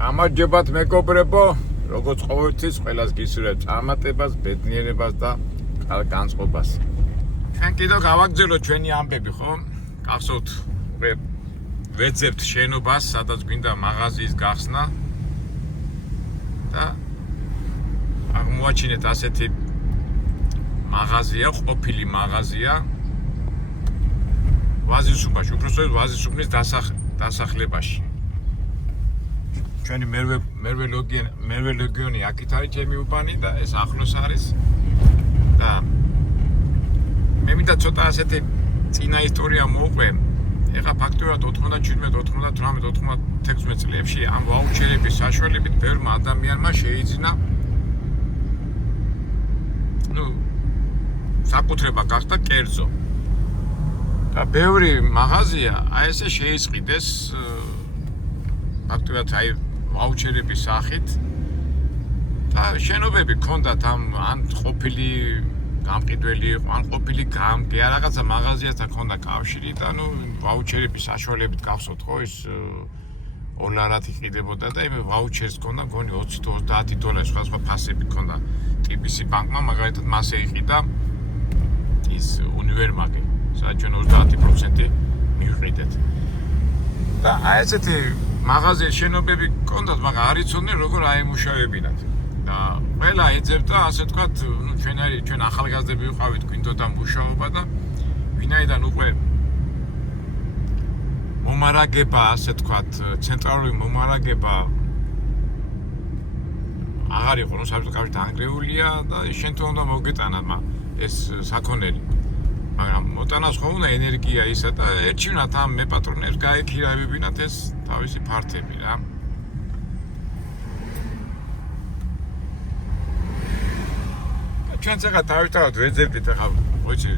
გამარჯობათ მეგობრებო, როგორც ყოველთვის ყველას გისურვებთ წარმატებას, ბედნიერებას და განწყობას. ჩვენ კიდევ გავაგრძელოთ ჩვენი ამბები, ხო? გახსოვთ, ვეძებთ შენობას, სადაც გვინდა მაღაზიის გახსნა და აღმოაჩინეთ ასეთი მაღაზია, ყოფილი მაღაზია ვაზისუბაში, უბრალოდ ვაზისუბნის დასახლებაში. ჩვენი მერვე ლეგიონი აქეთ არის ჩემი უბანი და ეს ახლოს არის და მე მინდა ცოტა ასეთი წინა ისტორია მოვყვე. ეხლა ფაქტობრივად 97-98-96 წლებში ამ ვაუჩერების საშუალებით ბევრმა ადამიანმა შეიძინა საკუთრება გახდა კერძო. და ბევრი მაღაზია აი ესე შეისყიდეს ფაქტობრივად აი ვაუჩერების სახით და შენობები ქონდათ ან ყოფილი გამყიდველი იყო, ან ყოფილი გამგე რაღაცა მაღაზიასთან ქონდა კავშირი და ვაუჩერების საშუალებით გახსოვთ ხო ის $2 იყიდებოდა და იმ ვაუჩერს ქონდა მგონი $20-30 სხვადასხვა ფასები ქონდა TBC ბანკმა მაგალითად მასე იყიდა ის უნივერმაგი სადაც ჩვენ 30% მივყიდეთ და აი ესეთი მაღაზიის შენობები ქონდათ, მაგრამ არ იცოდნენ როგორ აემუშავებინათ. და ყველა ეძებდა, ასე ვთქვათ, ჩვენ ახალგაზრდები ვიყავით, გვინდოდა მუშაობა და ვინაიდან უკვე მომარაგება, ასე ვთქვათ, ცენტრალური მომარაგება აღარ იყო, საბჭოთა კავშირი დაანგრეულია და შენ თუ უნდა მოგეტანათ ეს საქონელი. მაგრამ მოტანას ხო უნდა ენერგია ისა და ერჩივნათ ამ მეპატრონებს გაექირავებინათ ეს თავისი ფართები რა. ჩვენც ახლა თავისთავად ვეძებდით ახლა ვიცი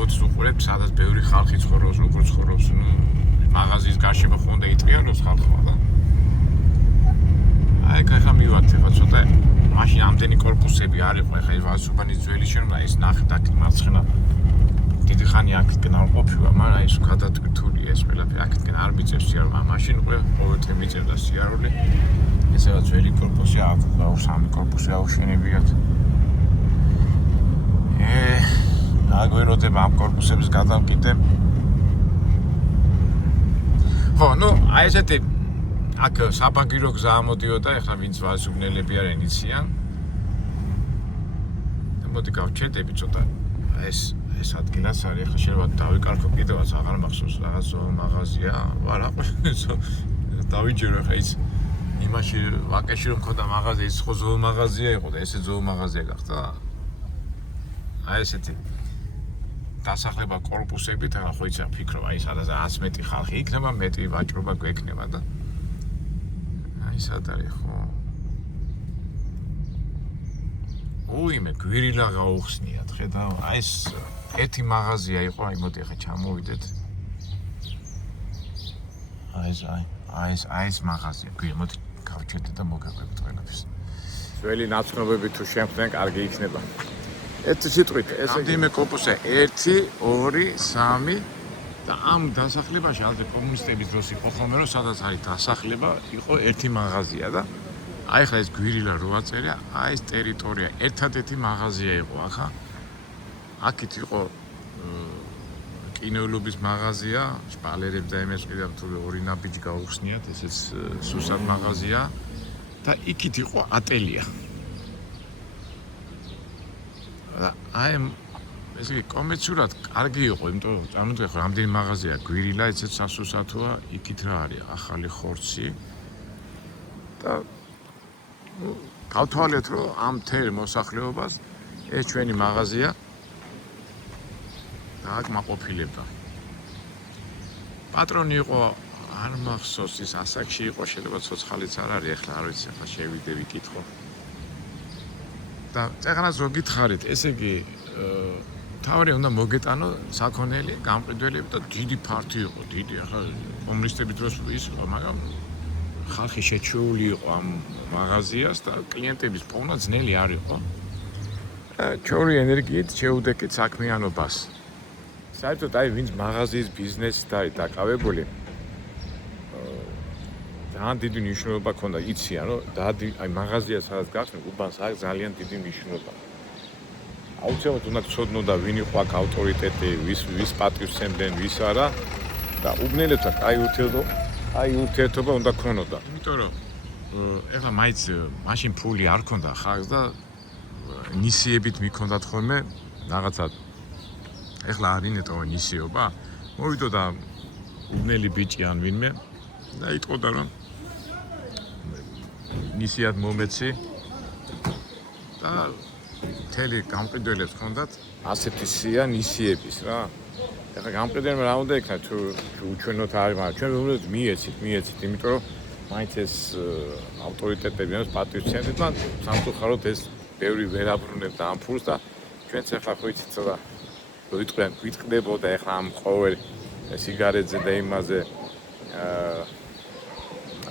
20 უყურებთ სადაც ბევრი ხალხი ცხოვრობს, როგორ ცხოვრობს, მაღაზიის გარშემო ხო უნდა იწყიანოს ხალხმა და აი ახლა მივართ ახლა ცოტა მაშინ ამდენი კორპუსები არ იყო ახლა ეს ვაზისუბანის ძველი შენობა ის ნახეთ აქ მარცხენა დიდი ხანი აქეთკენ არ ყოფილა, მაგრამ ის გადატვირთული ეს ყველაფერი აქეთკენ არ მიწევს სიარული. მაშინ ყოველდღე მიწევდა სიარული. ესაა ძველი კორპუსი, აქ სამი კორპუსი აუშენებიათ. აგვეროდება ამ კორპუსების გადამყიდე. ხო, აი ესეთი აქ საბაგირო გზა ამოდიოდა, ეხლა ვინც ვაზისუბნელები არიან იციან. და მოდი გავჩერდები ცოტა ეს ადგილას არის, ახლა შეიძლება დავიკარგო კიდევაც აღარ მახსოვს რაღაც მაღაზია, არა დავიჯერო ახლა ის იმაში ვაკეში რომ ხოდა მაღაზია, ის ხო ზოო მაღაზია იყო და ესე ზოო მაღაზია გახდა. აი ესეთი დასახლება კორპუსებით, ახლა ხო იცი ფიქრობ, აი სადაც 100 მეტი ხალხი იქნება, მეტი ვაჭრობა გვექნება და აი სად არის ხო? მე გვირილა გაუხსნიათ, ხედავ, აი ეს ერთი მაღაზია იყო, აი მოდი ახლა ჩამოვიდეთ. აი ეს მაღაზია, მოდი გავჩერდეთ და მოგაგვებით ყველაფერს. ძველი ნაცნობები თუ შემხდნენ, კარგი იქნება. ერთი სიტყვით, ეს რამდენიმე კორპუსია 1, 2, 3 და ამ დასახლებაში ალზე კომუნისტების დროს იყო ხოლმე რომ სადაც არის დასახლება, იყო ერთი მაღაზია და აი ხა ეს გვირილა რო აწერია, აი ეს ტერიტორია ერთადერთი მაღაზია იყო ახლა. აქეთ იყო კინოელობის მაღაზია, შპალერებს და იმას კიდევ თუ ორი ნაბიჯი გაუხსნიათ, ესეც სუსად მაღაზია და იქით იყო ატელია. და აი ესე იგი კომერციულად კარგი იყო, იმიტომ რომ წარმოგიდგენთ რამდენი მაღაზია გვირილა, ესეც სასუსათოა, იქით რა არის ახალი ხორცი და გავთვალეთ რომ ამ თელ მოსახლეობას ეს ჩვენი მაღაზია დააკმაყოფილებდა. პატრონი იყო არ მახსოვს ის ასაკში იყო, შეიძლება ცოცხალიც არ არის, ახლა არ ვიცი, ახლა შევიდე ვიკითხო. და წეგანას რო გითხარით, ესე იგი თავი უნდა მოგეტანო საქონელი, გამყიდველები და დიდი ფართი იყო, დიდი ახლა კომუნისტების დროს ის იყო, მაგრამ ხალხი შეჩეული იყო ამ მაღაზიას და კლიენტების პოვნა ძნელი არ იყო. ჩვენი ენერგიით შეუდექით საქმიანობას. საერთოდ აი ვინც მაღაზიის ბიზნესით არის დაკავებული ძალიან დიდი მნიშვნელობა ქონდა, იციან, რომ აი მაღაზია სადაც გახსნი, უბანს აქვს ძალიან დიდი მნიშვნელობა. აუცილებლად უნდა გწოდნოდა ვინ იყო აქ ავტორიტეტი, ვის პატივსცემდნენ, ვის არა და უბნელებთან აი ურთიერთობა უნდა ქონოდა. იმიტომ რომ ეხლა მაინც მაშინ ფული არ ქონდა ხალხს და ნისიებით მიქონდათ ხოლმე რაღაცა. ეხლა არ ინეტო ნისიობა, მოვიდოდა უბნელი ბიჭი ან ვინმე და იტყოდა რომ ნისიად მომეცი და მთელი გამყიდველებს ჰქონდათ ასეთი სია ნისიების რა. ეხლა გამყიდველმა რა უნდა იქნა თუ უჩვენოთ არის, მაგრამ ჩვენ ვუყურებთ მიეცით, იმიტომ რომ მაინც ეს ავტორიტეტები არის პატივსცემდით, მაგრამ სამწუხაროდ ეს ბევრი ვერ აბრუნებდა ამ ფულს და ჩვენც ეხლა ხო იცით რა ვიტყდებოდა ეხლა ამ ყოველ სიგარეტზე და იმაზე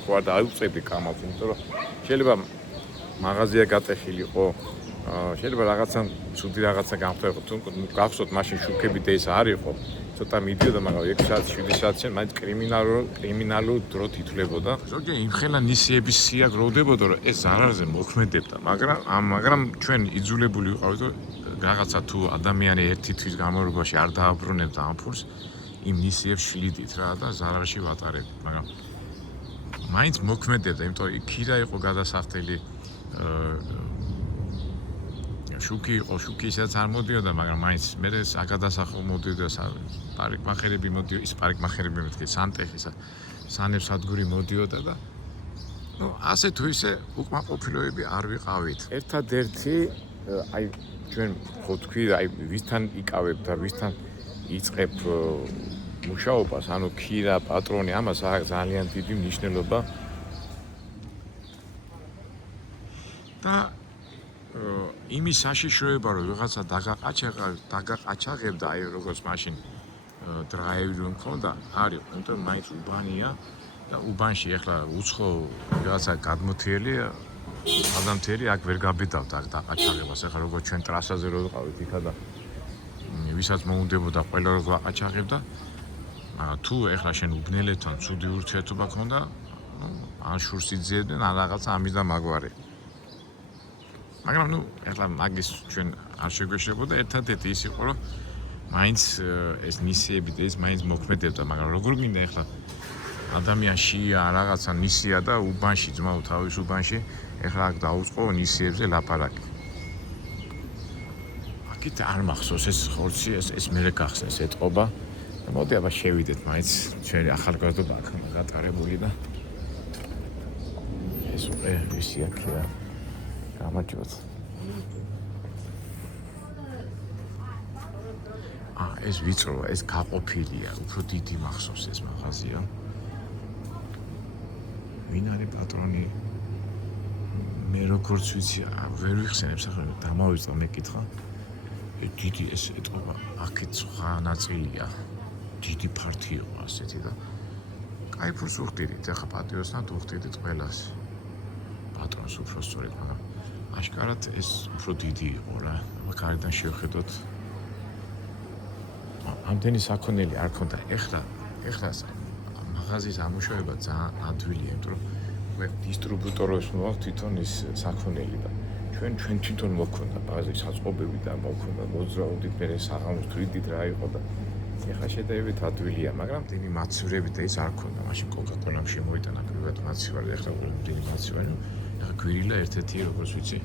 ხო არ დაუწევდი კამალს, იმიტომ რომ შეიძლება მაღაზია გატეხილიყო, შეიძლება რაღაცა ცუდი რაღაცა გამხდარიყო, თუ გახსოვთ მაშინ შუქები და ეს არ იყო, ცოტა მიდიოდა, მაგრამ 6 საათი, 7 საათი მაინც კრიმინალურ დროთ ითვლებოდა. ზოგიერთი იმხელა ნისიების სია გროვდებოდა, რომ ეს ზარარზე მოქმედებდა, მაგრამ ჩვენ იძულებული ვიყავით, რომ რაღაცა თუ ადამიანი ერთი თვის განმავლობაში არ დააბრუნებდა ამ ფულს, იმ ნისიებს შლიდით რა და ზარარში ვატარებთ, მაგრამ მაინც მოქმედებდა, იმიტომ რომ ქირა იყო გადასახდელი, შუქი იყო, შუქი ისაც არ მოდიოდა, მაგრამ მაინც მე საგადასახო მოდიოდა, პარიკმახერები მოდიოდა, ის პარიკმახერები მეთქე, სანტეხისა, სანებსადგური მოდიოდა და ასე თუ ისე უკმაყოფილოები არ ვიყავით. ერთადერთი აი ჩვენ ხო თქვი, აი ვისთან იკავებ და ვისთან იწყებ მუშაობას, ანუ ქირა, პატრონი, ამას აქვს ძალიან დიდი მნიშვნელობა. და იმის საშიშროება, რომ ვიღაცა დაგაყაჩაღებდა, აი როგორც მაშინ დრაივი რომ მქონდა, არის, იმიტომ რომ მაინც უბანია და უბანში ეხლა უცხო ვიღაცა გადმოთიელი ადამიანთელი აქ ვერ გაბედავდა აქ დაყაჩაღებას. ეხლა როგორც ჩვენ ტრასაზე რო ვიყავით იქა და ვისაც მოუნდებოდა ყველა რო გაყაჩაღებდა, თუ ეხლა შენ უბნელებთან ცუდი ურთიერთობა ქონდა, ან შურს იძიებდნენ, ან რაღაცა ამის და მაგვარი. მაგრამ ეხლა მაგის ჩვენ არ შეგვეშლებოდა, ერთადერთი ის იყო, რომ მაინც ეს ნისიები და ის მაინც მოქმედებდა, მაგრამ როგორ გინდა ეხლა ადამიანშია რაღაცა ნისია და უბანში, ძმაო თავის უბანში, ეხლა აქ დაუწყო ნისიებზე ლაპარაკი. აქეთ არ მახსოვს ეს ხორცი, ეს მერე გახსენს ეთყობა. მოდი აბა შევიდეთ მაინც ჩვენი ახალგაზრდობა აქ გატარებული და ეს უკვე ისი აქია. გამარჯობათ. ეს ვიწროა, ეს გაყოფილია, უფრო დიდი მახსოვს ეს მაღაზია. ვინ არის პატრონი? მე როგორც ვიცი, ვერ ვიხსენებ სახელმწიფო, დამავიწყდა მეკითხა. დიდი ეს ეთყობა, აქეთ სხვა ნაწილია. დიდი ფართი იყო ასეთი და კაი ფულს უხდიდით, ახლა პატიოსთან უხდიდით ყველას. პატრონს უფრო სწორედ, მაგრამ აშკარად ეს უფრო დიდი იყო რა. გარედან შევხედოთ. ამდენი საქონელი არ ქონდა. ეხლა მაღაზიის ამუშავება ძალიან ადვილია, იმიტომ რომ დისტრიბუტორებს მოაქვს თვითონ ის საქონელი და ჩვენ თვითონ მოქონდა მაღაზიის საწყობები და მოქონდა მოძრაოდით, მე საღამოს თვიდით რა იყო და ეხლა შედარებით ადვილია, მაგრამ დიდი მაცივრები და ის არ ქონდა. მაშინ კოკაკოლამ შემოიტანა პირველად მაცივარი, ეხლა დიდი მაცივარი. ეხლა გვირილა ერთ-ერთი როგორც ვიცი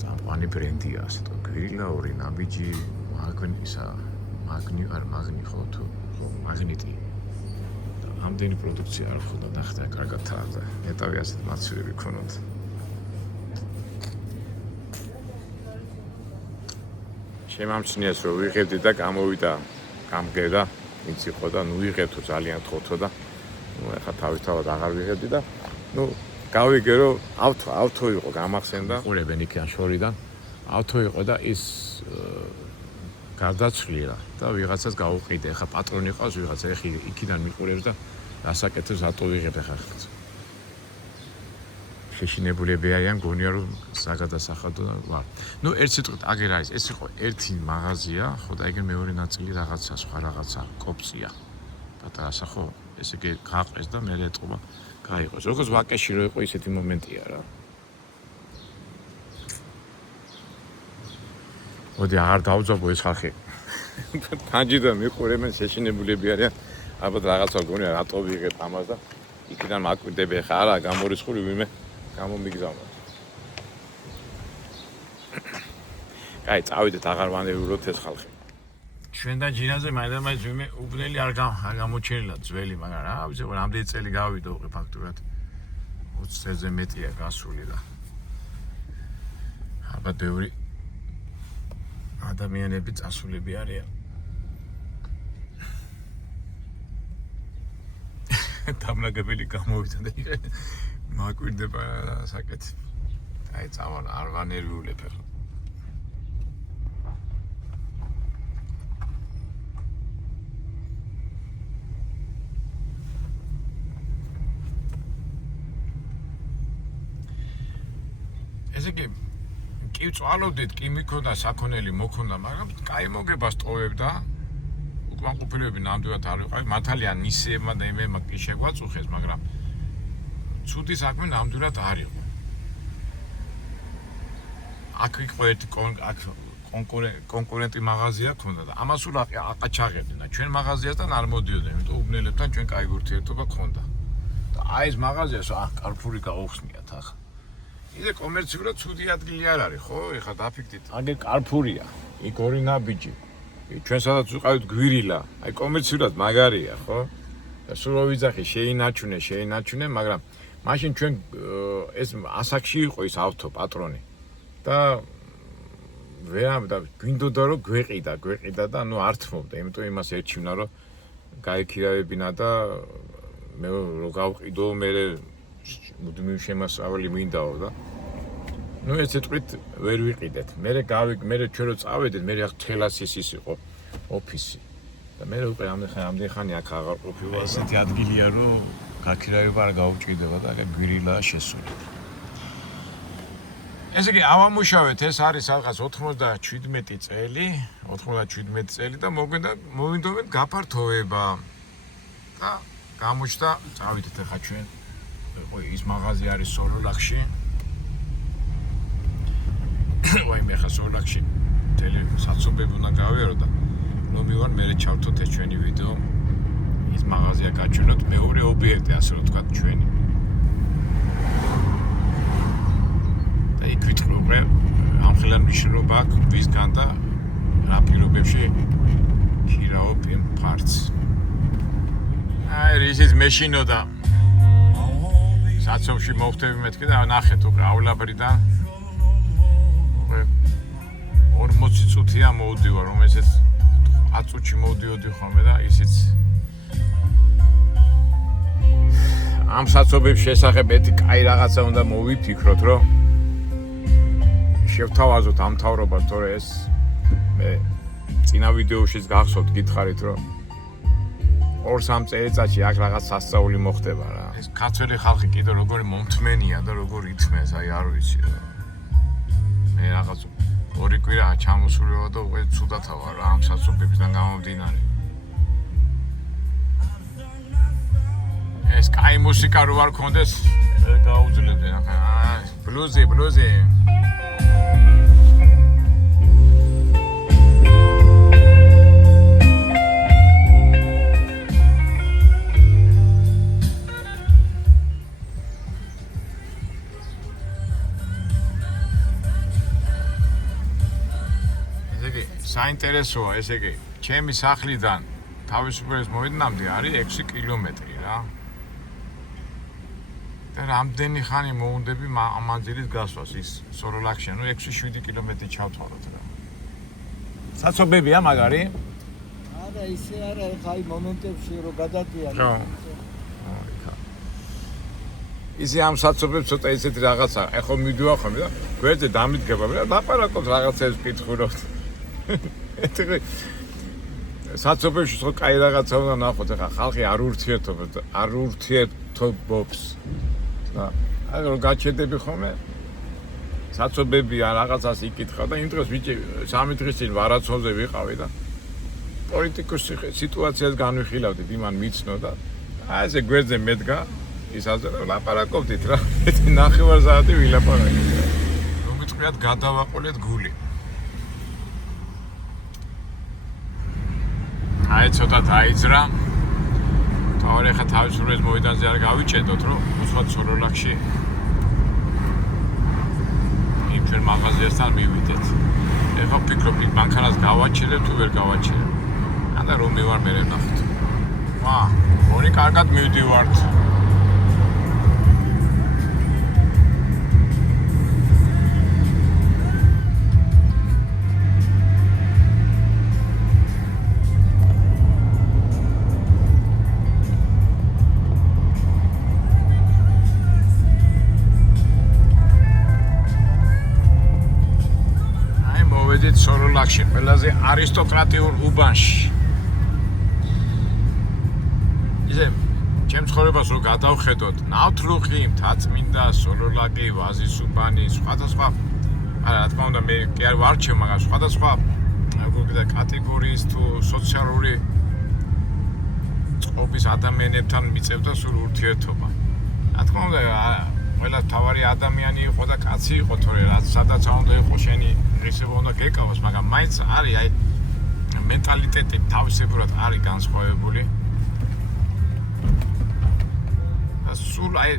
წამყვანი ბრენდია, ასე თქო, გვირილა ორი ნაბიჯი, მაგნი ხო თუ მაგნიტი. ამდენი პროდუქცია არ ხონდა, ნახე კარგად თარდა. ნეტავი ასეთ მაცივრები ქონოდა. შემამჩნიეს რომ ვიღებდი და გამოვიდა გამგერა, ვინც იყო და ვიღებთო ძალიან თხოვთო და ეხლა თავისთავად აღარ ვიღებდი და გავიგე რომ ავთო იყო გამახსენდა. ყურებენ იქიდან შორიდან. ავთო იყო და ის გარდაცვლია და ვიღაცას გაუყიდე. ეხლა პატრონი ყავს ვიღაცა, ეხი იქიდან მიყურებს და რასაკეთებს რატო ვიღებ ეხლა ხალხს. შეშინებულები არიან, გონია რომ საგადასახადო ვარ. ერთ სიტყვით აგერ არის, ეს იყო ერთი მაღაზია, ხო და ეგრე მეორე ნაწილი რაღაცა, სხვა რაღაცა, კოპწია. პატარა სახო ესე იგი გაყრეს და მე ეტყობა გაიყოს. როგორც ვაკეში რო იყო ისეთი მომენტია რა. მოდი აღარ დავძაბო ეს ხალხი. თანჯიდან მიყურებენ შეშინებულები არიან. ალბათ რაღაცა გონია რატო ვიღებ ამას და იქიდან მაკვირდები ხა არა გამორიცხული ვიმე გამომიგზავნა. კაი, წავიდეთ აღარ ვანეულოთ ეს ხალხი. ჩვენ და ჯინაზე მაინდა-მაინც ვიმე უბნელი არ გამოჩენილა ძველი, მაგრამ რა ვიცი, რამდენი წელი გავიდა უკვე ფაქტურად 20 წელზე მეტია გასული და ალბათ ბევრი ადამიანები წასულები არიან. დამნაგებელი გამოვიდა და მაკვირდება საკეთი. აი წავალ არ ვანერვიულებ ახლა. ესე იგი კი წვალობდით, კი მიქონდა საქონელი მოქონდა, მაგრამ კაი მოგებას ტოვებდა. უკმაყოფილებები ნამდვილად არ ვიყავი, მართალია ნისიებმა და იმებმა კი შეგვაწუხეს, მაგრამ ცუდი საქმე ნამდვილად არ იყო. აქ იყო ერთი კონკურენტი მაღაზია ქონდა და ამას სულ აყაჩაღებდნენ და ჩვენ მაღაზიასთან არ მოდიოდნენ, იმიტომ უბნელებთან ჩვენ კაი ურთიერთობა ქონდა. და აი ეს მაღაზიას კარფური გაუხსნიათ ახლა. იდე კომერციულად ცუდი ადგილი არ არის, ხო? ეხლა დაფიქრდით. აგერ კარფურია, იქ ორი ნაბიჯი. ჩვენ სადაც ვიყავით გვირილა, აი კომერციულად მაგარია, ხო? და სულ რო ვიძახი შეინარჩუნე, მაგრამ მაშინ ჩვენ ეს ასაკში იყო ის ავტო პატრონი. და და გვინდოდა რომ გვეყიდა და ნუ არ თმობდა, იმიტომ იმას ერჩივნა რომ გაიქირავებინა და მე რო გავყიდო, მე მუდმივ შემოსავალი მინდაო და ნუ ეს სიტყვით ვერ ვიყიდეთ. მე ჩვენ რო წავედით, მე ახ თელასის ის იყო ოფისი. და მე უკვე ამდენ ხანი აქ აღარ ყოფილა. ესეთი ადგილია რომ გაქირავება არ გაუჭირდება და აქ გვირილაა შესული. ესე იგი ავამუშავეთ, ეს არის რაღაც 97 წელი და მოვინდომეთ გაფართოვება და გამოჩნდა, წავიდეთ ახლა ჩვენ ის მაღაზია არის სოროლაკში. მე ხა სოროლაკში საცობები უნდა გავიარო და ნუ მივარ მე ჩავთოთ ეს ჩვენი ვიდეო. ის მაღაზია გაჩვენოთ, მეორე ობიექტი ასე რომ თქვა ჩვენი. და იქ ვიტყრობ, ამხელა მნიშვნელობა აქვს ვისგან და რა პირობებში ქირავობ იმ ფარტს. აი ისიც მეშინო და საცობში მოხდები მეთქი და ნახეთ უკვე აულაბრიდან 40 წუთია მოვდივარ, რომელსაც 10 წუთში მოვდიოდი ხოლმე და ისიც ამ საცობების შესახებ ერთი კაი რაღაცა უნდა მოვიფიქროთ, რომ შევთავაზოთ ამ თავრობას, თორე ეს მე წინა ვიდეოშიც გახსოვთ, გითხარით, რომ 2-3 წელიწადში აქ რაღაც სასწაული მოხდება რა. ეს ქართველი ხალხი კიდე როგორი მომთმენია და როგორი ითმეს, აი არ ვიცი რა. მე რაღაც 2 კვირა ჩამოსულიყო და უკვე ცუდათა ვარ რა ამ საცობებიდან გამომდინარე. ეს კაი მუსიკა რო არ ქონდეს, გაუძლებდი ახლა. ბლუზი. საინტერესოა, ესე იგი, ჩემი სახლიდან თავისუფლების მოედნამდე არის 6 კილომეტრი რა. და რამდენი ხანი მოუნდები ამანძილით გასვას ის სოროლაკში, ნუ 6-7 კილომეტრი ჩავთვალოთ რა. საცობებია მაგარი? არა, ისე არა, ხაი მომენტებში რომ გადადიან. ისე ამ საცობებს ცოტა ისეთი რაღაცა, ეხო მიდივა ხოლმე და გვერდზე დამიდგება და ლაპარაკობთ რაღაცებს კითხულობთ. საცობებში ხო კაი რაღაცა უნდა ნახოთ, ახლა ხალხი არ ურთიერთობს და აი რომ გაჩერდები ხოლმე საცობებია რაღაცას იკითხა და იმ დროს ვიჭი 3 დღის წინ ვარაცხოვზე ვიყავი და პოლიტიკურ სიტუაციას განვიხილავდით, იმან მიცნო და აი ესე გვერდზე მედგა ისაზე რომ ლაპარაკობდით რა. ნახევარ საათი ვილაპარაკეთ რა. რომ მიტყვიათ გადავაყოლეთ გული. აი ცოტა დაიძრა. თავი ხა თავის რუეს მოედანზე არ გავიჭედოთ რომ უცხოეთ სოლოლაკში იმ ჩვენ მაღაზიასთან მივიდეთ. ეხლა ვფიქრობ მანქანას გავაჩერებ თუ ვერ გავაჩერებ. ანდა რომ მივარ მე ნახოთ. ვა, ორი კარგად მივდივართ. სოლოლაკში ყველაზე არისტოკრატიულ უბანში. ისე ჩემ ცხოვრებას რო გადავხედოთ, ნავთლუხი, მთაწმინდა, სოლოლაკი, ვაზის უბანი, სხვადასხვა არა რა თქმა უნდა მე კი არ ვარჩევ, მაგრამ სხვადასხვა როგორ კატეგორიის თუ სოციალური წყობის ადამიანებთან მიწევდა სულ ურთიერთობა. რა თქმა უნდა ყველა თავარი ადამიანი იყო და კაცი იყო, თორე რაც სადაც უნდა იყო შენი ღირსება უნდა გეკავოს, მაგრამ მაინც არის აი მენტალიტეტი თავისებურად არის განსხვავებული. და სულ აი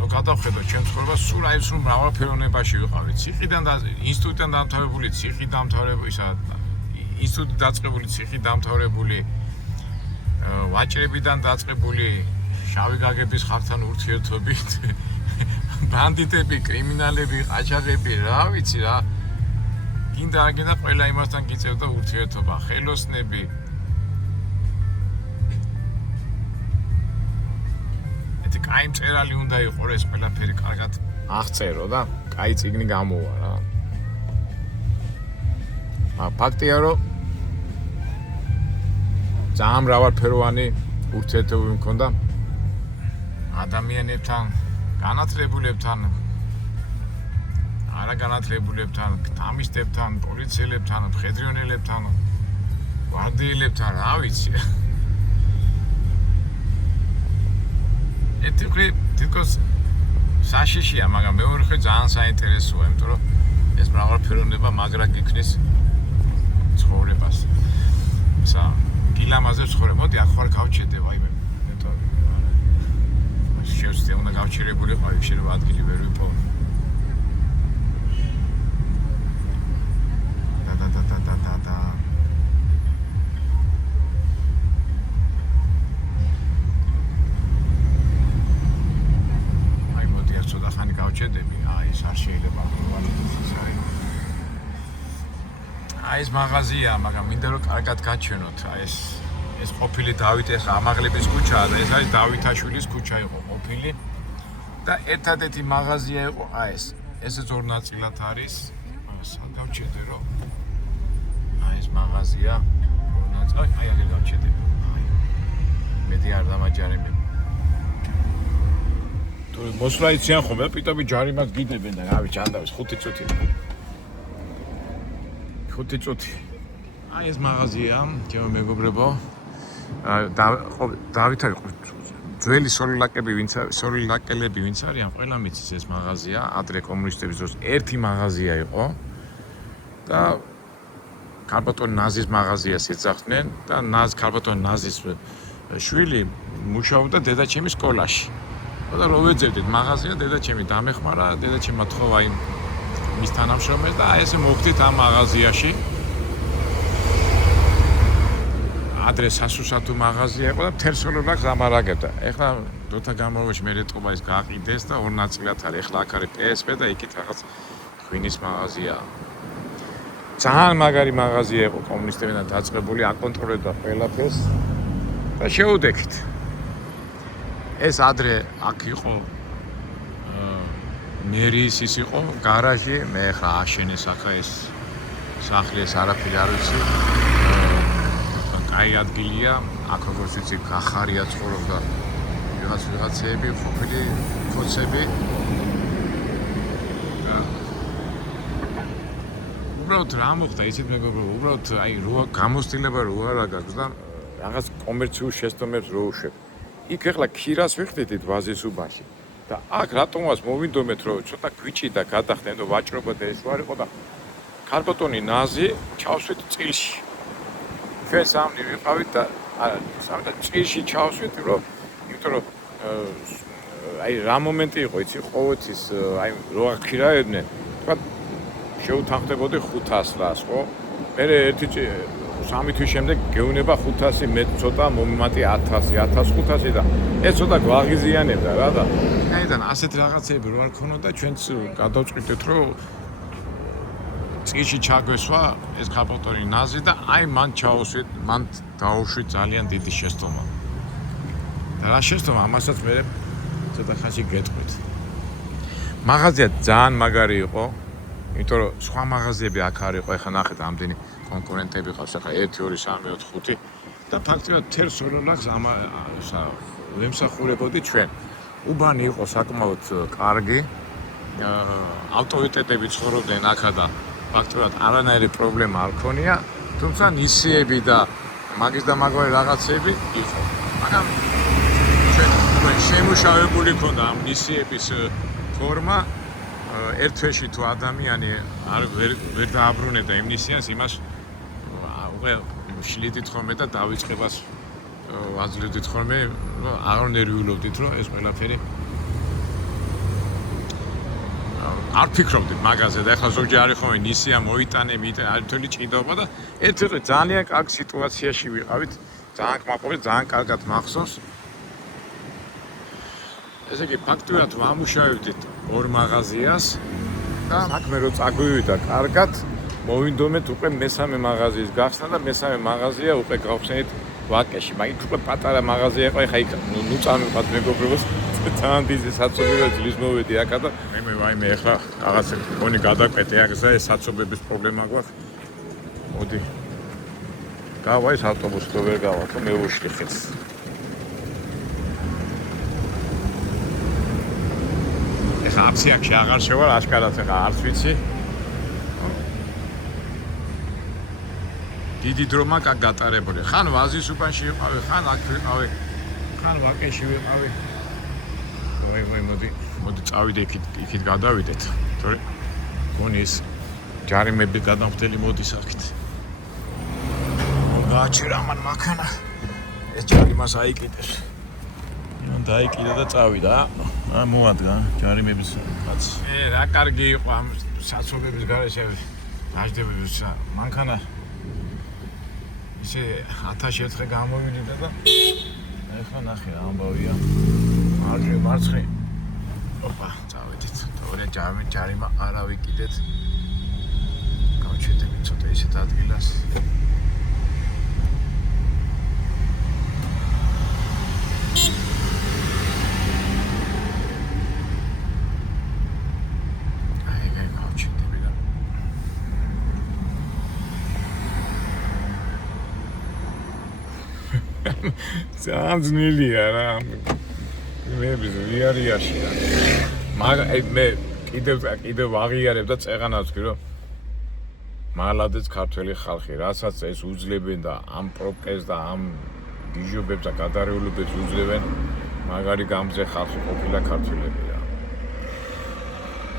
რო გადავხედოთ ჩემ ცხოვრებას, სულ აი სულ მრავალფეროვნებაში ვიყავი. ციხიდან და ინსტიტუტიდან დამთავრებული, ციხი დამთავრებული, ინსტიტუტი დაწყებული, ციხი დამთავრებული, ვაჭრებიდან დაწყებული, შავი გაგების ხალხთან ურთიერთობით, ბანდიტები, კრიმინალები, ყაჩაღები, რა ვიცი რა. გინდა არ გინდა ყველა იმასთან გიწევდა ურთიერთობა, ხელოსნები. ეთი კაი მწერალი უნდა იყო ეს ყველაფერი კარგად აღწერო და კაი წიგნი გამოვა რა. ფაქტია რომ ძალიან მრავალფეროვანი ურთიერთობები მქონდა ადამიანებთან, განათლებულებთან, არაგანათლებულებთან, თამისტებთან, პოლიციელებთან, მხედრიონელებთან, გვარდიელებთან, რა ვიცი. ერთი მხრივ თითქოს საშიშია, მაგრამ მეორე მხრივ ძალიან საინტერესოა, იმიტომ რომ ეს მრავალფეროვნება მაგრა გიქნის ცხოვრებას. ისა გილამაზე ცხოვრება, მოდი ახლა არ გავჩერდე, ვაიმე. შევსწრე უნდა გავჩერებული ყავი, შეიძლება ადგილი ვერ ვიპოვო. და. აი მოდი ახლა ცოტა ხანი გავჩერდები, აი ეს არ შეიძლება ვალიდოს ის არის. აი ეს მაღაზია, მაგრამ მინდა რომ კარგად გაჩვენოთ, აი ეს ყოფილი დავით ეხა ამაღლების ქუჩაა და ეს არის დავითაშვილის ქუჩა იყო ყოფილი და ერთადერთი მაღაზია იყო აი ესეც ორ ნაწილად არის. სად გავჩერდე რომ აი ეს მაღაზია ორ ნაწილად აი აგერ გავჩერდე. აი მეტი არ დამაჯარებ. თუ მოსვლა იციან ხოლმე პიტომი ჯარიმად გიდებენ და რა ვიცი ანდავის 5 წუთი. 5 წუთი. აი ეს მაღაზია, ჩემო მეგობრებო. დავით არის ძველი სოლოლაკები ვინც არის, სოლოლაკელები ვინც არიან, ყველა მიცის ეს მაღაზია, ადრე კომუნისტების დროს ერთი მაღაზია იყო და ქალბატონ ნაზის მაღაზიას ეძახდნენ და ქალბატონ ნაზის შვილი მუშაობდა დედაჩემის სკოლაში. და რო ვეძებდით მაღაზია, დედაჩემი დამეხმარა, დედაჩემმა თხოვა იმ მის თანამშრომელს და აი ესე მოვხდით ამ მაღაზიაში. ადრე სასუსათო მაღაზია იყო და მთელ სოლოლაკს ამარაგებდა. ეხლა დროთა განმავლობაში მე რეტყობა ის გააყიდეს და ორ ნაწილად არის. ეხლა აქ არის PSP და იქით რაღაც ღვინის მაღაზია. ძალიან მაგარი მაღაზია იყო კომუნისტებიდან დაწყებული, აკონტროლებდა ყველაფერს და შეუდექით. ეს ადრე აქ იყო მერიის ის იყო გარაჟი, მე ეხლა აშენეს ახლა ეს სახლი ეს არაფერი არ ვიცი. აი ადგილია, აქ როგორც ვიცი, გახარია ცხოვრობდა ვიღაცები, ყოფილი ხოცები. უბრალოდ რა მოხდა, იცით მეგობრებო, უბრალოდ აი გამოცდილება რო არა გაქვს და რაღაც კომერციულ შეცდომებს რო უშვებ. იქ ეხლა ქირას ვიხდით ვაზის უბანში და აქ რატომაც მოვინდომეთ რომ ცოტა გვიჭი და გადახდნენ და ვაჭრობა და ეს ვარ იყო და ქარბატონი ნაზი ჩავსვით წილში ჩვენ სამნი ვიყავით და სამდა წილში ჩავსვით რომ იმიტომ რომ აი რა მომენტი იყო იცი ყოველთვის აი რო აღქირაებდნენ თქვა შეუთანხმდებოდი 500 ლარს ხო მე ერთი 3 თვის შემდეგ გეუნება 500 მე ცოტა მომიმატი 1000 1500 და ეს ცოტა გვაღიზიანებდა რა და აიდან ასეთ რაღაცები რო არ ქონოდა ჩვენც გადავწყვიტეთ რომ წიში ჩაგვესვა ეს ქარბატონი ნაზი და აი მან ჩაუსვით მან დაუშვით ძალიან დიდი შეცდომა და რა შეცდომა ამასაც მე ცოტა ხანში გეტყვით მაღაზია ძალიან მაგარი იყო იმიტომ რომ სხვა მაღაზიები აქ არ იყო ეხლა ნახეთ ამდენი კონკურენტები ყავს ახლა 1 2 3 4 5 და ფაქტობრივად თელ სოლოლაკს ვემსახურებოდი ჩვენ უბანი იყო საკმაოდ კარგი ავტორიტეტები ცხოვრობდნენ აქა და ფაქტობრივად არანაირი პრობლემა არ ქონია თუმცა ნისიები და მაგის და მაგვარი რაღაცები იყო მაგრამ ჩვენ შემუშავებული ქონდა ამ ნისიების ფორმა ერთ თვეში თუ ადამიანი არ ვერ დააბრუნებდა იმ ნისიანს იმას უკვე შლიდით ხოლმე და დავიწყებას ვაძლევდით ხოლმე აღარ ნერვიულობდით რომ ეს ყველაფერი არ ფიქრობდით მაგაზე და ეხლა ზოგჯერ არის ხოლმე ნისია მოიტანე არ თვლი ჭიდაობა და ერთ ძალიან კარგ სიტუაციაში ვიყავით ძალიან კმაყოფილ ძალიან კარგად მახსოვს ესე იგი ფაქტობრივად ვამუშავებდით ორ მაღაზიას და საქმე რო წაგვივიდა კარგად მოვინდომეთ უკვე მესამე მაღაზიის გახსნა და მესამე მაღაზია უკვე გავხსენით ვაკეში მაგით უკვე პატარა მაღაზია იყო ეხა იქ ნუ წამივყავთ მეგობრებოს ძალიან დიდი საცობი ძილის მოვედი აქა და მე ვაიმე ეხლა რაღაცა გონი გადაკვეთე აქ ეს საცობების პრობლემა გვაქვს მოდი გავა ეს ავტობუსი თუ ვერ გავა თუ მე ვუშლი ხელს ეხლა აფსიაქში აღარ შევალ აშკარად ეხლა არც ვიცი დიდი დრო მაგა გატარებული ხან ვაზის უბანში ვიყავი ხან აქ ვიყავი ხან ვაკეში ვიყავი მოდი წავიდე იქით გადავიდეთ თორე გონი ეს ჯარიმები გადამხდელი მოდის აქეთ გააჩერა მან მაქანა ეს ჯარიმას აიკიდეს მან დაიკიდა და წავიდა მოადგა ჯარიმების კაც რა კარგი იყო ამ საცობების გარეშე დაждებების მანქანა ისე 1000 ერთხელ გამოვიდიდა და ეხლა ნახე რა ამბავია მარცხნი ოპა წავედით თორე ჯარიმა არ ავიკიდეთ გავჩერდები ცოტა ისეთ ადგილას ძალიან ძნელია რა მე ზიარიაში მაგრამ მე კიდევ აღიარებ და წეღანავს კი რომ მალადეც ქართველი ხალხი რასაც ეს უძლებენ და ამ პროპკეს და ამ გიჟობებს და გადარეულობებს უძლებენ მაგარი გამძე ხალხი ყოფილა ქართველები რა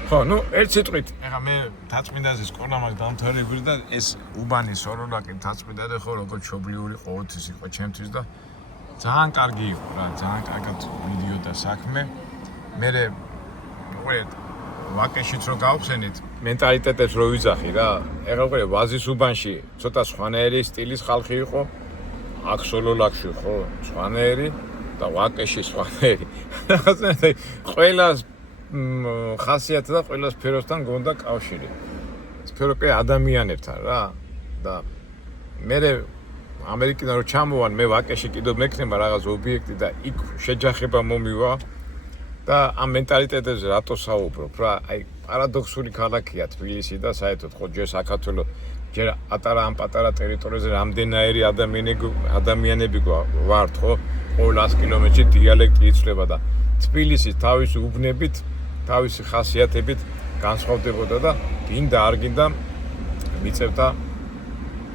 ხო ნუ ერთ სიტყვით ეხა მე თაცმინდაზე სკოლა მაქვს დამთავრებული და ეს უბანის სოროლაკი თაცმინდაზე ხო როგორ ჩობლიური ყოველთვის იყო ჩემთვის და ძალიან კარგი იყო რა ძალიან კარგად მიდიოდა საქმე მე ვაკეშიც რო გავხსენით მენტალიტეტებს რო ვიძახი რა ეხლა უკვე ვაზის უბანში ცოტა სხვანაირი სტილის ხალხი იყო აქ სოლოლაკში ხო სხვანაირი და ვაკეში სხვანაირი რაღაცა ყველას ხასიათი და ყველა სფეროსთან გონდა კავშირი სფერო კი ადამიანებთან რა და მე ამერიკიდან რო ჩამოვარ მე ვაკეში კიდევ მექნება რაღაც ობიექტი და იქ შეჯახება მომივა და ამ მენტალიტეტებზე რატო საუბრობ რა აი პარადოქსული ქალაქია თბილისი და საერთოდ ხო ჯერ საქართველოს ჯერ ამ პატარა ტერიტორიაზე რამდენაირი ადამიანები ვართ ხო ყოველ 100 კილომეტრში დიალექტი იცვლება და თბილისი თავისი უბნებით თავისი ხასიათებით განსხვავდებოდა და გინდა არ გინდა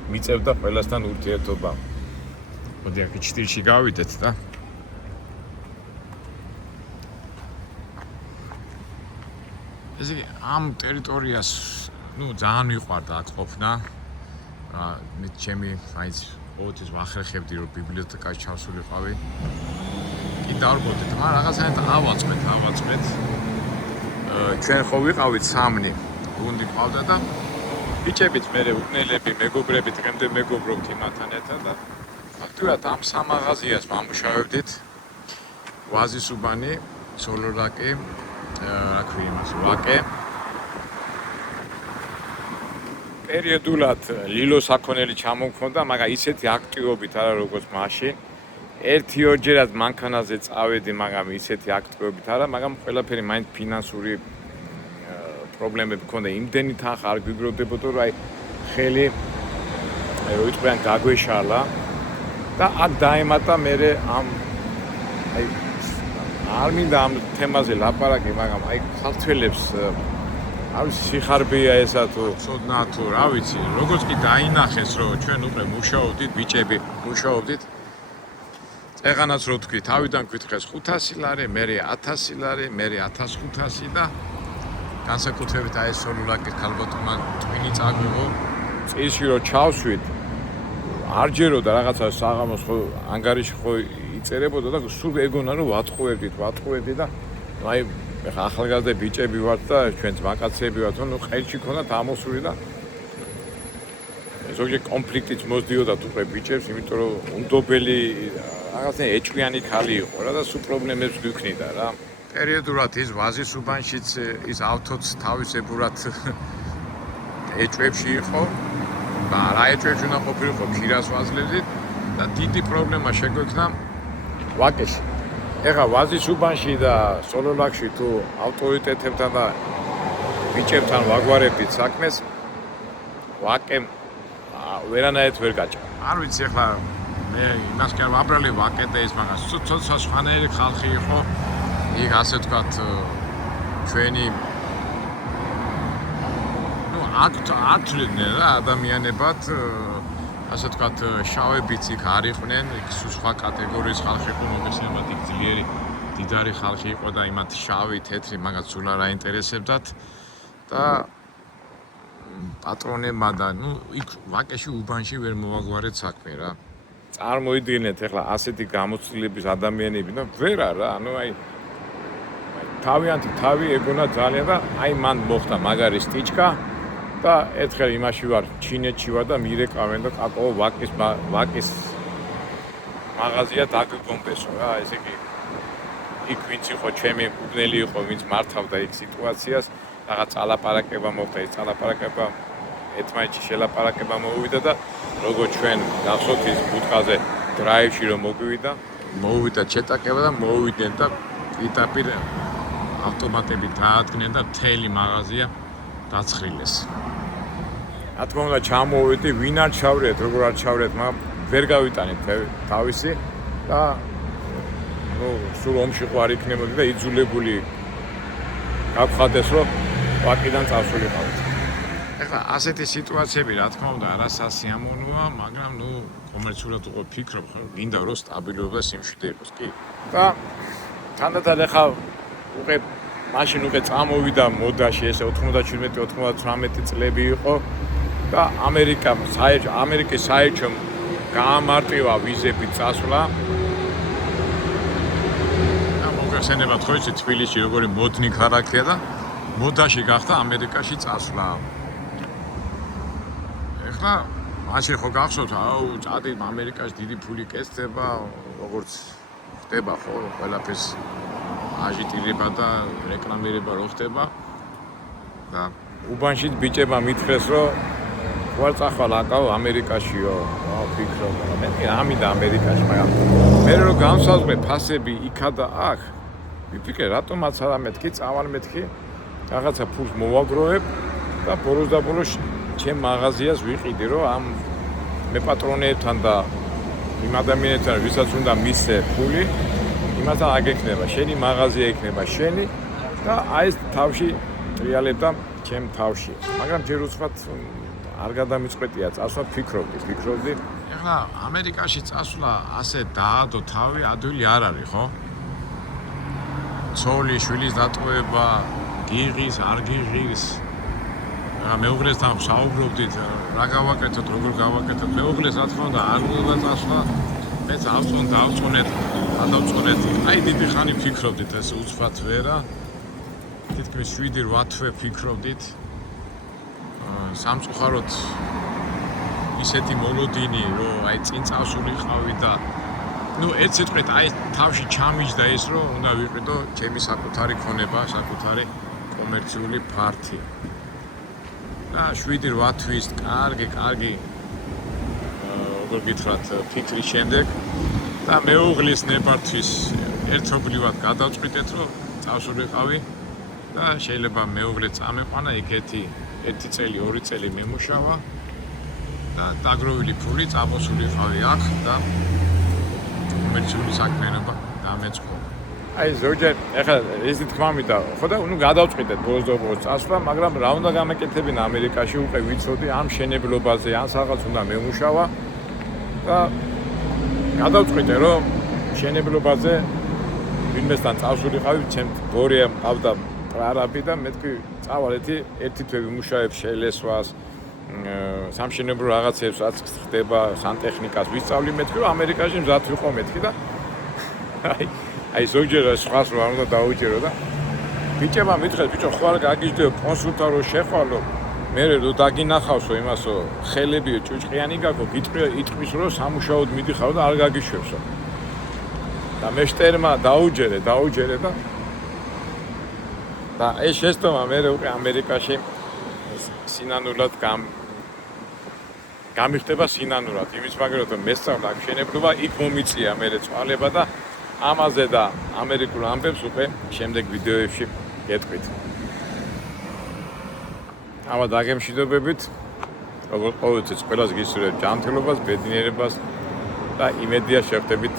მიწევდა ყველასთან ურთიერთობა. მოდი აქ ჭტილში გავიდეთ და ესე იგი ამ ტერიტორიას ძალიან მიყვარდა აქ ყოფნა. მე ჩემი მაინც ყოველთვის ვახერხებდი რომ ბიბლიოთეკაში ჩავსულიყავი. კი დავრბოდეთ, მაგრამ რაღაცნაირად ავაწყეთ. ჩვენ ხო ვიყავით 3 გუნდი ყავდა და ბიჭებიც მე უკნელები, მეგობრები დღემდე მეგობრობთ იმათთან ერთად და ფაქტურად ამ 3 მაღაზიას ვამუშავებდით. ვაზისუბანი, სოლორაკი, რა ქვია იმას, ვაკე. პერიოდულად ლილო საქონელი ჩამომქონდა, მაგრამ ისეთი აქტივობით არა როგორც მაშინ. 1-2 მანქანაზე წავედი, მაგრამ ისეთი აქტივობით არა, მაგრამ ყველაფერი მაინც ფინანსური პრობლემები მქონდა. იმდენი თანხა არ გვიგროვდებოდა, რომ აი ხელი რო იყვიან გაგვეშალა და აქ დაემატა მე ამ აი არ მინდა ამ თემაზე ლაპარაკი, მაგრამ აი ქართველებს არის სიხარბეა ესა თუ ცოდნა თუ რა ვიცი, როგორც კი დაინახეს რომ ჩვენ უკვე მუშაობდით, ბიჭები მუშაობდით. წეღანაც რო თქვი, თავიდან გვითხრეს 500 ლარი, მე 1000 ლარი, მე 1500 და განსაკუთრებით აი ეს სოლურაკის ქალბატონმა ტვინი წაგვიღო. წისში რო ჩავშვით, არ ჯეროდა რაღაცა საღამოს ხო ანგარიში ხო იწერებოდა და სულ ეგონა რომ ვატყუებდით და აი ეხლა ახალგაზრდა ბიჭები ვართ და ჩვენც მაკაცები ვართ, ნუ ხელში ქონდათ ამოსული და ზოგჯერ კონფლიქტიც მოსდიოდათ უკვე ბიჭებს, იმიტომ რომ უნდობელი რაღაცა ეჭვიანი ქალი იყო რა და სულ პრობლემებს გვიქმნიდა რა. პერიოდულად ის ვაზისუბანშიც ის ავთოც თავისებურად ეჭვებში იყო და რა ეჭვებში უნდა ყოფილიყო ქირას ვაძლევდით და დიდი პრობლემა შეგვექნა ვაკეში. ეხლა ვაზისუბანში და სოლოლაკში თუ ავტორიტეტებთან და ბიჭებთან ვაგვარებდით საქმეს, ვაკემ ვერანაირად ვერ გაჭა. არ ვიცი ეხლა მე იმას კი არ ვაბრალე ვაკე და ეს, მაგრამ ცოტა სხვანაირი ხალხი იყო. იქ ასე ვთქვათ ჩვენი ათვლიდნენ რა ადამიანებად, ასე ვთქვათ შავებიც იქ არ იყვნენ, იქ სხვა კატეგორიის ხალხი იყო, მოგესალმებით იქ ძლიერი დიდარი ხალხი იყო და იმათ შავი, თეთრი მაგაც სულ არ აინტერესებდათ და პატრონებმა და იქ ვაკეში უბანში ვერ მოვაგვარეთ საქმე რა. წარმოიდგინეთ ეხლა ასეთი გამოცდილების ადამიანები და ვერ არა, აი თავიანთი თავი ეგონა ძალიან და აი მან მოხდა მაგარი სტიჩკა და ერთხელ იმაში ვარ, ჩინეთში ვარ და მირეკავენ და კაკო ვაკის მაღაზია დაგგომბესო რა, ესე იგი იქ ვინც იყო ჩემი უბნელი იყო, ვინც მართავდა იქ სიტუაციას, რაღაც ალაპარაკება მოხდა, ეს ალაპარაკება ერთმანეთში შელაპარაკება მოვიდა და როგორც ჩვენ გახსოვთ ის ბუტყაზე დრაივში რომ მოვიდა ჩეტაკება და მოვიდნენ და პირდაპირ ავტომატები დაადგნენ და მთელი მაღაზია დაცხრილეს. რა თქმა უნდა ჩამოვედი, ვინ არ ჩავრიეთ, როგორ არ ჩავრიეთ, მაგრამ ვერ გავიტანეთ თავისი და სულ ომში ხო არ იქნებოდი და იძულებული გავხადეს რომ ვაკიდან წავსულიყავით. ეხლა ასეთი სიტუაციები რა თქმა უნდა არა სასიამოვნოა, მაგრამ კომერციულად უკვე ვფიქრობ, რომ გინდა რომ სტაბილურობა და სიმშვიდე იყოს, კი. და თანდათან ეხლა უკვე მაშინ უკვე წამოვიდა მოდაში ესე 97-98 წლები იყო და ამერიკის საელჩომ გაამარტივა ვიზებით წასვლა. და მოგეხსენებათ ხო იცი თბილისში როგორი მოდნი ქალაქია და მოდაში გახდა ამერიკაში წასვლა. ეხლა მაშინ ხო გახსოვთ, წადი ამერიკაში დიდი ფული კეთდება, როგორც ხდება ხო ყველაფერს აჟიტირება და რეკლამირება რო ხდება და უბანში ბიჭებმა მითხრეს რომ ვარ წახვალ აკავ ამერიკაშიო, ვფიქრობ, მე ამინდა ამერიკაში, მაგრამ მე რო განსაზღვრე ფასები იქა და აქ, ვიფიქრე რატომაც არა მეთქი, წავალ მეთქი, რაღაცა ფულს მოვაგროვებ და ბოლოს და ბოლოს ჩემ მაღაზიას ვიყიდი რომ ამ მე პატრონებთან და იმ ადამიანებთან ვისაც უნდა მისცე ფული იმასთან აგექნება, შენი მაღაზია იქნება შენი და აი ეს თავში ტრიალებდა ჩემ თავში. მაგრამ ჯერ უცბად არ გადამიწყვეტია წასვლა, ფიქრობდი. ეხლა ამერიკაში წასვლა ასე დაადო თავი, ადვილი არ არის, ხო? ცოლის, შვილის დატოვება, გიღის, არ გიღის. მეუღლესთან საუბრობდით, რა გავაკეთოთ, როგორ გავაკეთოთ. მეუღლეს რა თქმა უნდა არ უნდა წასვლა. მეც დავწუნეთ. აი დიდი ხანი ფიქრობდით ეს უცბად ვერა. თითქმის 7-8 თვე ფიქრობდით. სამწუხაროდ ისეთი მოლოდინი, რომ აი წინ წავსულიყავი და ერთ სიტყვით აი თავში ჩამიჯდა ეს, რომ უნდა ვიყიდო ჩემი საკუთარი ქონება, საკუთარი კომერციული ფართი. და 7-8 თვის კარგი როგორ გითხრათ, ფიქრის შემდეგ და მეუღლის ნებართვის ერთობლივად გადავწყვიტეთ, რომ წავსულიყავი და შეიძლება მეუღლე წამეყვანა იქეთი 1 წელი, 2 წელი მემუშავა და დაგროვილი ფული წამოსულიყავი აქ და კომერციული საქმიანობა დამეწყო. აი ზოგჯერ ეხლა ეს თქმა მინდა, ხო და გადავწყვიტეთ ბოლოს წასვლა, მაგრამ რა უნდა გამეკეთებინა ამერიკაში უკვე ვიცოდი ამ მშენებლობაზე, ან რაღაც უნდა მემუშავა და გადავწყვიტე, რომ მშენებლობაზე ვინმესთან წავსულიყავი, ჩემ გორია მყავდა პრარაბი და მეთქი წავალ ერთი თვე ვიმუშავებ შელესვას, სამშენებლო რაღაცებს რაც ხდება, სანტექნიკას ვისწავლი, მეთქი რომ ამერიკაში მზად ვიყო მეთქი და აი ზოგჯერ სხვას რა უნდა დაუჭირო და ბიჭებმა მითხრეს, ბიჭო ხო არ გაგიჟდეო კონსულტა რო შეხვალო, მე რო დაგინახავსო იმასო, ხელებიო ჭუჭყიანი გაგო, იტყვის რომ სამუშაოდ მიდიხარო და არ გაგიშვებსო. და მე შტერმა დაუჯერე და ეს შეცდომა მე უკვე ამერიკაში სინანულად გამიხდება სინანურად. იმის მაგალითად რომ მესწავლა მშენებლობა, იქ მომიწია მე წვალება და ამაზე და ამერიკულ ამბებს უკვე შემდეგ ვიდეოებში გეტყვით. ამა დაგემშვიდობებით, როგორც ყოველთვის ყველას გისურვებ ჯანმრთელობას, ბედნიერებას და იმედია შევხვდებით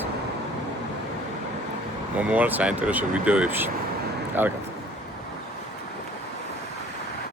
მომავალ საინტერესო ვიდეოებში. კარგად.